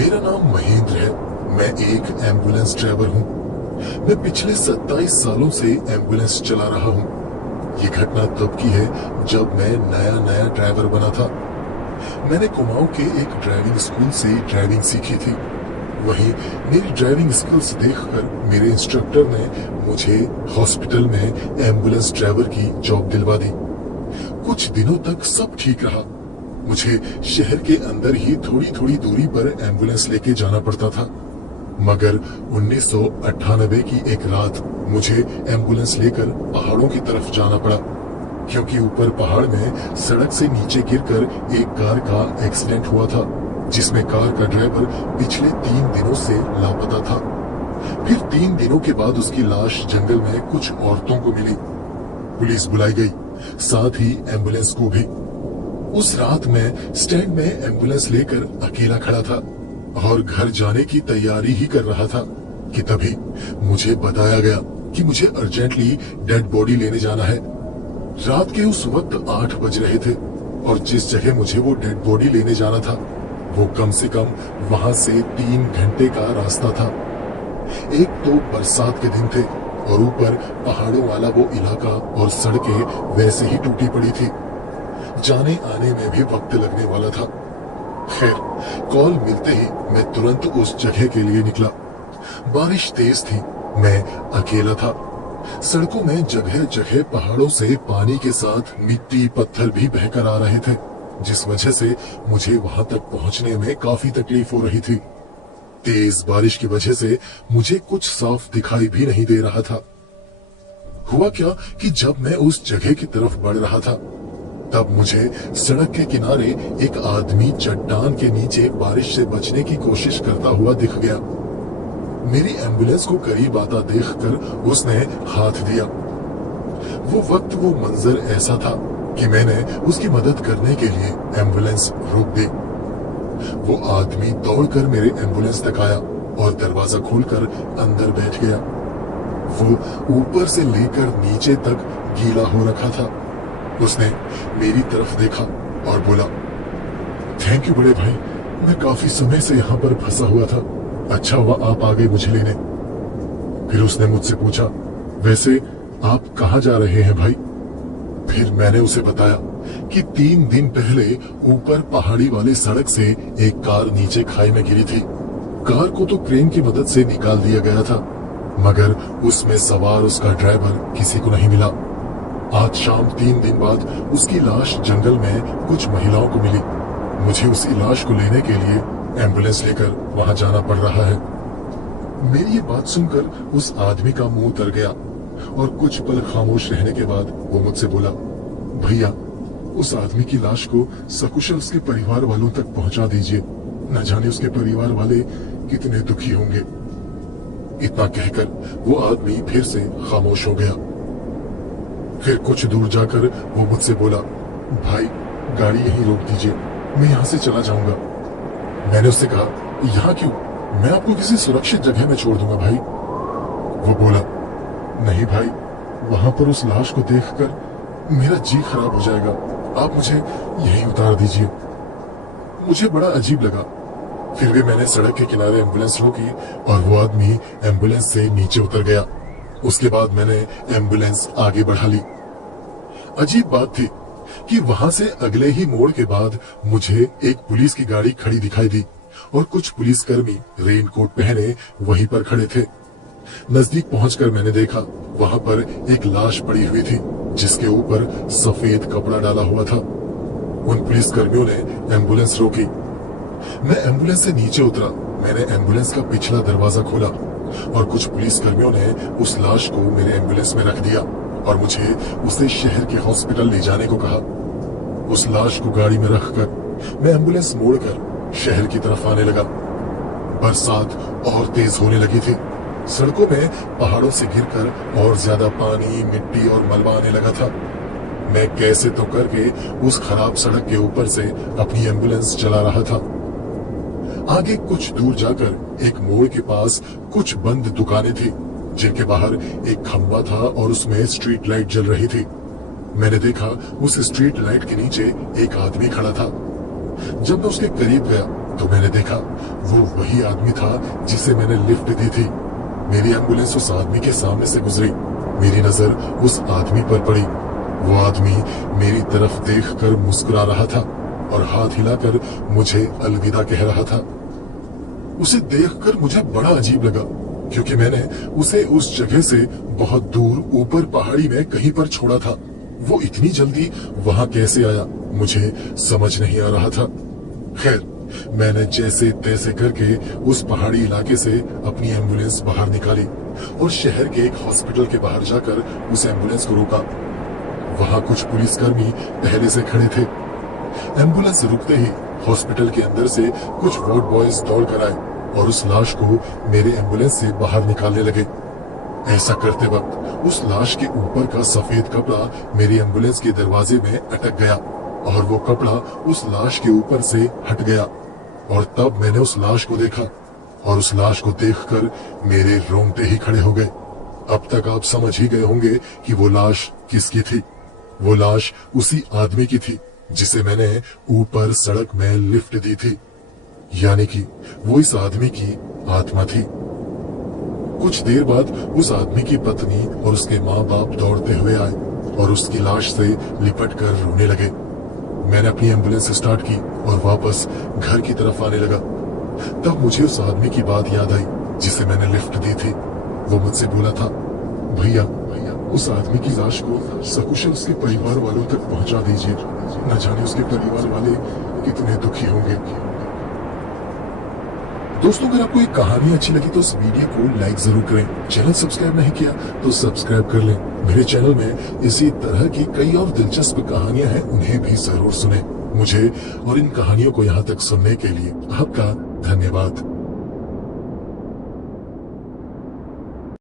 मेरा नाम महेंद्र है। मैं एक एम्बुलेंस ड्राइवर हूँ। मैं पिछले 27 सालों से एम्बुलेंस चला रहा हूँ। ये घटना तब की है जब मैं नया नया ड्राइवर बना था। मैंने कुमाऊं के एक ड्राइविंग स्कूल से ड्राइविंग सीखी थी। वहीं मेरी ड्राइविंग स्किल्स देखकर मेरे इंस्ट्रक्टर ने मुझे हॉस्पिटल में एम्बुलेंस ड्राइवर की जॉब दिलवा दी। कुछ दिनों तक सब ठीक रहा। मुझे शहर के अंदर ही थोड़ी थोड़ी दूरी पर एम्बुलेंस लेके जाना पड़ता था। मगर 1998 की एक रात मुझे एम्बुलेंस लेकर पहाड़ों की तरफ जाना पड़ा, क्योंकि ऊपर पहाड़ में सड़क से नीचे गिरकर एक कार का एक्सीडेंट हुआ था, जिसमें कार का ड्राइवर पिछले 3 दिनों से लापता था। फिर 3 दिनों के बाद उसकी लाश जंगल में कुछ औरतों को मिली। पुलिस बुलाई गई, साथ ही एम्बुलेंस को भी। उस रात मैं स्टैंड में एम्बुलेंस लेकर अकेला खड़ा था और घर जाने की तैयारी ही कर रहा था कि तभी मुझे बताया गया कि मुझे अर्जेंटली डेड बॉडी लेने जाना है। रात के उस वक्त 8 बज रहे थे और जिस जगह मुझे वो डेड बॉडी लेने जाना था वो कम से कम वहां से 3 घंटे का रास्ता था। एक तो बरसात के दिन थे और ऊपर पहाड़ों वाला वो इलाका और सड़कें वैसे ही टूटी पड़ी थी। जाने आने में भी वक्त लगने वाला था। खैर, कॉल मिलते ही मैं तुरंत उस जगह के लिए निकला। बारिश तेज थी, मैं अकेला था। सड़कों में जगह जगह पहाड़ों से पानी के साथ मिट्टी पत्थर भी बहकर आ रहे थे, जिस वजह से मुझे वहां तक पहुंचने में काफी तकलीफ हो रही थी। तेज बारिश की वजह से मुझे कुछ साफ दिखाई भी नहीं दे रहा था। हुआ क्या कि जब मैं उस जगह की तरफ बढ़ रहा था तब मुझे सड़क के किनारे एक आदमी चट्टान के नीचे बारिश से बचने की कोशिश करता हुआ दिख गया। मेरी एम्बुलेंस को करीब आता देखकर उसने हाथ दिया। वो वक्त वो मंजर ऐसा था कि मैंने उसकी मदद करने के लिए एम्बुलेंस रोक दी। वो आदमी दौड़कर मेरे एम्बुलेंस तक आया और दरवाजा खोलकर अंदर बैठ गया। वो ऊपर से लेकर नीचे तक गीला हो रखा था। उसने मेरी तरफ देखा और बोला, थैंक यू बड़े भाई, मैं काफी समय से यहाँ पर फंसा हुआ था। अच्छा हुआ आप आ गए मुझे लेने। फिर उसने मुझसे पूछा, वैसे आप कहाँ जा रहे हैं भाई? फिर मैंने उसे बताया कि 3 दिन पहले ऊपर पहाड़ी वाली सड़क से एक कार नीचे खाई में गिरी थी। कार को तो क्रेन की मदद से निकाल दिया गया था, मगर उसमें सवार उसका ड्राइवर किसी को नहीं मिला। आज शाम 3 दिन बाद उसकी लाश जंगल में कुछ महिलाओं को मिली। मुझे उसी लाश को लेने के लिए एम्बुलेंस लेकर वहां जाना पड़ रहा है। मेरी ये बात सुनकर उस आदमी का मुंह तर गया और कुछ पल खामोश रहने के बाद वो मुझसे बोला, भैया उस आदमी की लाश को सकुशल उसके परिवार वालों तक पहुंचा दीजिए। न जाने उसके परिवार वाले कितने दुखी होंगे। इतना कहकर वो आदमी फिर से खामोश हो गया। फिर कुछ दूर जाकर वो मुझसे बोला, भाई गाड़ी यहीं रोक दीजिए, मैं यहाँ से चला जाऊंगा। मैंने उससे कहा, यहाँ क्यों? मैं आपको किसी सुरक्षित जगह में छोड़ दूंगा भाई। वो बोला, नहीं भाई, वहां पर उस लाश को देखकर मेरा जी खराब हो जाएगा, आप मुझे यहीं उतार दीजिए। मुझे बड़ा अजीब लगा। फिर भी मैंने सड़क के किनारे एम्बुलेंस रोकी और वो आदमी एम्बुलेंस से नीचे उतर गया। उसके बाद मैंने एम्बुलेंस आगे बढ़ा ली। अजीब बात थी कि वहां से अगले ही मोड़ के बाद मुझे एक पुलिस की गाड़ी खड़ी दिखाई दी और कुछ पुलिसकर्मी रेनकोट पहने वहीं पर खड़े थे। नजदीक पहुंचकर मैंने देखा वहां पर एक लाश पड़ी हुई थी, जिसके ऊपर सफेद कपड़ा डाला हुआ था। उन पुलिसकर्मियों ने एम्बुलेंस रोकी। मैं एम्बुलेंस से नीचे उतरा। मैंने एम्बुलेंस का पिछला दरवाजा खोला और कुछ पुलिसकर्मियों ने उस लाश को मेरे एम्बुलेंस में रख दिया और मुझे उसे शहर के हॉस्पिटल ले जाने को कहा। उस लाश को गाड़ी में रखकर मैं एम्बुलेंस मोड़कर शहर की तरफ आने लगा। बरसात और तेज होने लगी थी। सड़कों में पहाड़ों से गिरकर और ज्यादा पानी, मिट्टी और मलबा आने लगा था। मैं कैसे तो करके उस खराब सड़क के ऊपर से अपनी एम्बुलेंस चला रहा था। आगे कुछ दूर जाकर एक मोड़ के पास कुछ बंद दुकानें थी, जिनके बाहर एक खंबा था और उसमें स्ट्रीट लाइट जल रही थी। मैंने देखा उस स्ट्रीट लाइट के नीचे एक आदमी खड़ा था। जब मैं उसके करीब गया तो मैंने देखा वो वही आदमी था जिसे मैंने लिफ्ट दी थी। मेरी एम्बुलेंस उस आदमी के सामने से गुजरी। मेरी नजर उस आदमी पर पड़ी। वो आदमी मेरी तरफ देखकर मुस्कुरा रहा था और हाथ हिलाकर मुझे अलविदा कह रहा था। उसे देखकर मुझे बड़ा अजीब लगा, क्योंकि मैंने उसे उस जगह से बहुत दूर ऊपर पहाड़ी में कहीं पर छोड़ा था। वो इतनी जल्दी वहां कैसे आया, मुझे समझ नहीं आ रहा था। खैर, मैंने जैसे तैसे करके उस पहाड़ी इलाके से अपनी एम्बुलेंस बाहर निकाली और शहर के एक हॉस्पिटल के बाहर जाकर उस एम्बुलेंस को रोका। वहां कुछ पुलिसकर्मी पहले से खड़े थे। एम्बुलेंस रुकते ही हॉस्पिटल के अंदर से कुछ वार्ड बॉयज दौड़ कर आए और उस लाश को मेरे एम्बुलेंस से बाहर निकालने लगे। ऐसा करते वक्त उस लाश के ऊपर का सफेद कपड़ा मेरी एम्बुलेंस के दरवाजे में अटक गया और वो कपड़ा उस लाश के ऊपर से हट गया। और तब मैंने उस लाश को देखा और उस लाश को देखकर मेरे रोंगटे ही खड़े हो गए। अब तक आप समझ ही गए होंगे कि वो लाश किसकी थी। वो लाश उसी आदमी की थी जिसे मैंने ऊपर सड़क में लिफ्ट दी थी, यानी कि वो इस आदमी की आत्मा थी। कुछ देर बाद उस आदमी की पत्नी और उसके माँ बाप दौड़ते हुए आए और उसकी लाश से लिपट कर रोने लगे। मैंने अपनी एम्बुलेंस स्टार्ट की और वापस घर की तरफ आने लगा। तब मुझे उस आदमी की बात याद आई जिसे मैंने लिफ्ट दी थी। वो मुझसे बोला था, भैया उस आदमी की लाश को सकुशल उसके परिवार वालों तक पहुंचा दीजिए। न जाने उसके परिवार वाले कितने दुखी होंगे। दोस्तों, अगर आपको ये कहानी अच्छी लगी तो इस वीडियो को लाइक जरूर करें। चैनल सब्सक्राइब नहीं किया तो सब्सक्राइब कर लें। मेरे चैनल में इसी तरह की कई और दिलचस्प कहानियां हैं, उन्हें भी जरूर सुनें। मुझे और इन कहानियों को यहाँ तक सुनने के लिए आपका धन्यवाद।